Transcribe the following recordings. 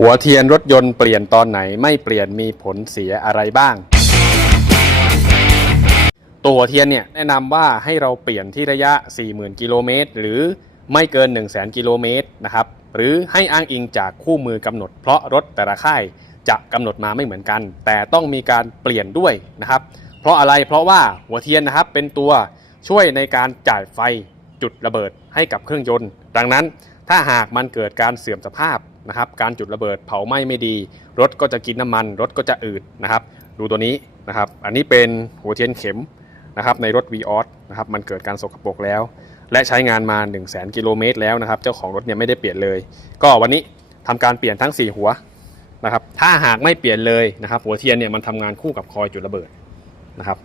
หัวเทียนรถยนต์เปลี่ยนตอนไหนไม่เปลี่ยนมีผลเสียอะไรบ้าง ตัวหัวเทียนเนี่ยแนะนำว่าให้เราเปลี่ยนที่ระยะ 40,000 กิโลเมตรหรือไม่เกิน 100,000 กิโลเมตรนะครับหรือให้อ้างอิงจากคู่มือกำหนด เพราะรถแต่ละค่ายจะกำหนดมาไม่เหมือนกัน แต่ต้องมีการเปลี่ยนด้วยนะครับ เพราะอะไรเพราะว่าหัวเทียนนะครับเป็นตัวช่วยในการจ่ายไฟจุดระเบิดให้กับเครื่องยนต์ ดังนั้นถ้าหากมันเกิดการเสื่อมสภาพ นะครับการจุดระเบิดเผาไหม้ไม่ดี รถก็จะกินน้ำมัน รถก็จะอืดนะครับ ดูตัวนี้นะครับอันนี้เป็นหัวเทียนเข็มนะครับในรถ v ีออสนะครับมันเกิดการสกปรกแล้ว และใช้งานมา 1 0 0 0 0แกิโลเมตรแล้วนะครับ เจ้าของรถเนี่ยไม่ได้เปลี่ยนเลย ก็วันนี้ทำการเปลี่ยนทั้ง 4 หัวนะครับถ้าหากไม่เปลี่ยนเลยนะครับ หัวเทียนเนี่ยมันทำงานคู่กับคอยจุดระเบิดนะครับ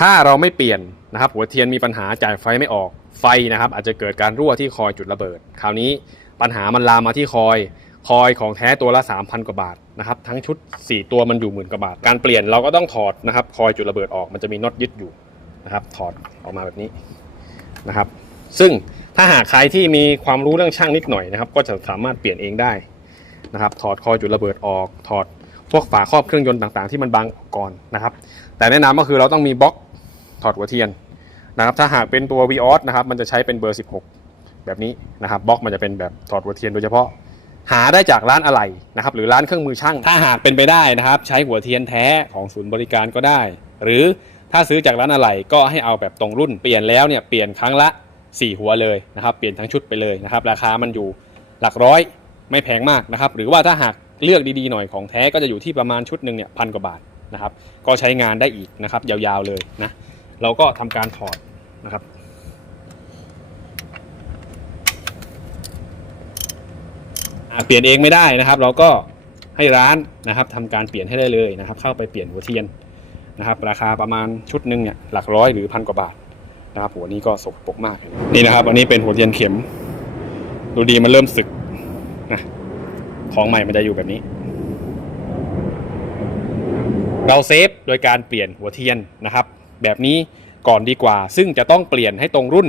ถ้าเราไม่เปลี่ยนนะครับ หัวเทียนมีปัญหาจ่ายไฟไม่ออกไฟนะครับ อาจจะเกิดการรั่วที่คอยจุดระเบิด คราวนี้ปัญหามันลามมาที่คอย คอยของแท้ตัวละ 3,000 กว่าบาทนะครับทั้งชุด 4 ตัวมันอยู่หมื่นกว่าบาท การเปลี่ยนเราก็ต้องถอดนะครับคอยจุดระเบิดออกมันจะมีน็อตยึดอยู่นะครับถอดออกมาแบบนี้นะครับ ซึ่งถ้าหากใครที่มีความรู้เรื่องช่างนิดหน่อยนะครับ ก็จะสามารถเปลี่ยนเองได้นะครับ ถอดคอยจุดระเบิดออก ถอดพวกฝาครอบเครื่องยนต์ต่างๆ ที่มันบังออกก่อนนะครับ แต่แนะนำก็คือเราต้องมีบล็อกถอดหัวเทียนนะครับ ถ้าหากเป็นตัว v ีออสนะครับมันจะใช้เป็นเบอร์ 16 แบบนี้นะครับบล็อกมันจะเป็นแบบถอดหัวเทียนโดยเฉพาะ หาได้จากร้านอะไหล่นะครับหรือร้านเครื่องมือช่าง ถ้าหากเป็นไปได้นะครับ ใช้หัวเทียนแท้ของศูนย์บริการก็ได้ หรือถ้าซื้อจากร้านอะไหล่ก็ให้เอาแบบตรงรุ่นเปลี่ยนแล้วเนี่ยเปลี่ยนครั้งละ 4 หัวเลยนะครับเปลี่ยนทั้งชุดไปเลยนะครับราคามันอยู่หลักร้อยไม่แพงมากนะครับหรือว่าถ้าหากเลือกดีๆหน่อยของแท้ก็จะอยู่ที่ประมาณชุดหนึ่งเนี่ยพันกว่าบาทนะครับก็ใช้งานได้อีกนะครับยาวๆเลยนะเราก็ทำการถอดนะครับ อ่า เปลี่ยนเองไม่ได้นะครับ เราก็ให้ร้านนะครับทำการเปลี่ยนให้ได้เลยนะครับ เข้าไปเปลี่ยนหัวเทียนนะครับ ราคาประมาณชุดหนึ่งเนี่ยหลักร้อยหรือพันกว่าบาทนะครับหัวนี้ก็สกปรกมากนี่นะครับ อันนี้เป็นหัวเทียนเข็ม ดูดีมันเริ่มสึกนะของใหม่มันจะอยู่แบบนี้ เราเซฟโดยการเปลี่ยนหัวเทียนนะครับ แบบนี้ก่อนดีกว่า ซึ่งจะต้องเปลี่ยนให้ตรงรุ่น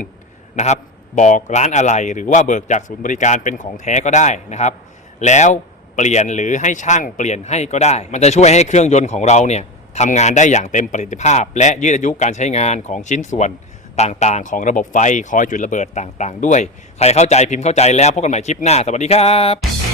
นะครับ บอกร้านอะไรหรือว่าเบิกจากศูนย์บริการเป็นของแท้ก็ได้นะครับ แล้วเปลี่ยนหรือให้ช่างเปลี่ยนให้ก็ได้ มันจะช่วยให้เครื่องยนต์ของเราเนี่ยทำงานได้อย่างเต็มประสิทธิภาพ และยืดอายุการใช้งานของชิ้นส่วนต่างๆ ของระบบไฟคอยจุดระเบิดต่างๆ ด้วย ใครเข้าใจพิมพ์เข้าใจแล้วพบกันใหม่คลิปหน้า สวัสดีครับ